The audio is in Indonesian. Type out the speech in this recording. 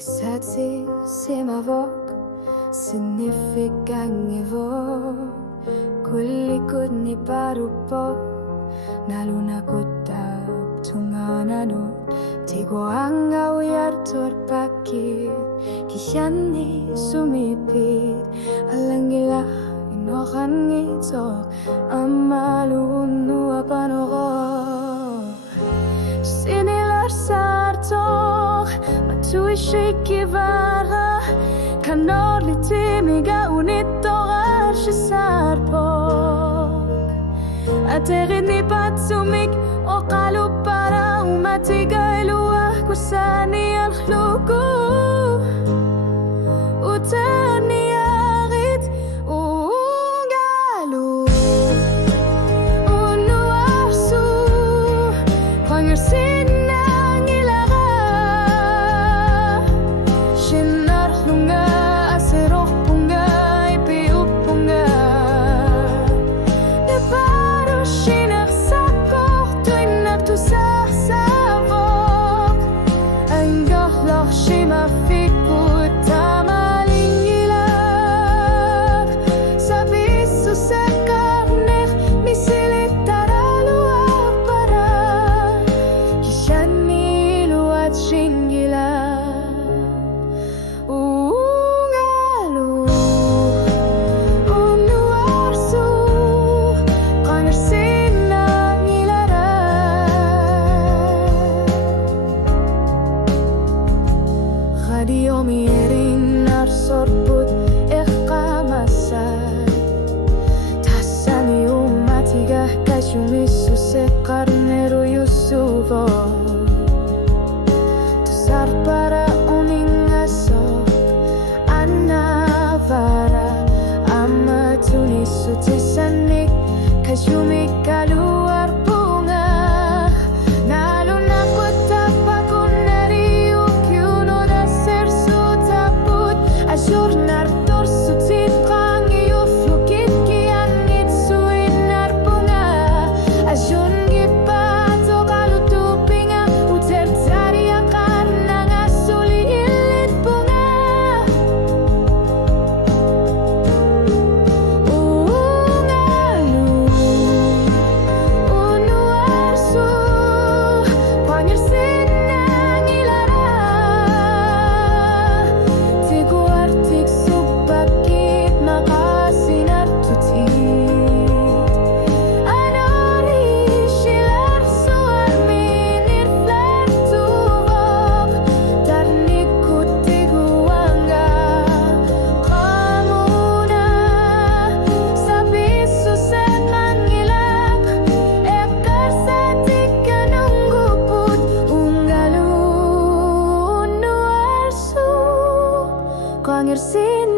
Kisati simavok significangevo kulikod ni parupo nalunakutap tungananut tigo ang awiyar torpakit kisyani sumipit alangila inokan ngitok amalunu apanoko sinilar sartok matui shikivara kanor litimiga unitogar shisarpok aterit ni patsumik o kalupara umatiga iluah kusani alhluku utani arit ungalu unuasu pangersin ang ilaga shinar lunga aserok punga ipiup punga de paro shinar sakok tuin natusah savok angah loch shima fikut tamaling ilak sabis susakarnech misilit taraluak para kishani luat shingila ungalu unuarsu kangersin ang ilara khadiomi erin arsorput ekkamasai tassani ummatigah kashumissu sekarneru yusuvo tusar para uningaso anavara amatunisu tisanik kashumik kaluar bunga nalunakut tapakun nariuk yuno daser sutaput asyurnar torsutit kangi uflukit kianit suinar bunga asyun gipato kalutupinga utertari akar nangasuli ilit bunga ungalu unuarsu pangersin ang ilara tiguartik subakit makasinar tutit anori shilar suar minir fler tuvok tarnikut tiguanga kamuna sabis suset mangilak ekar satik kanungguput ungalu nuarsu kangersin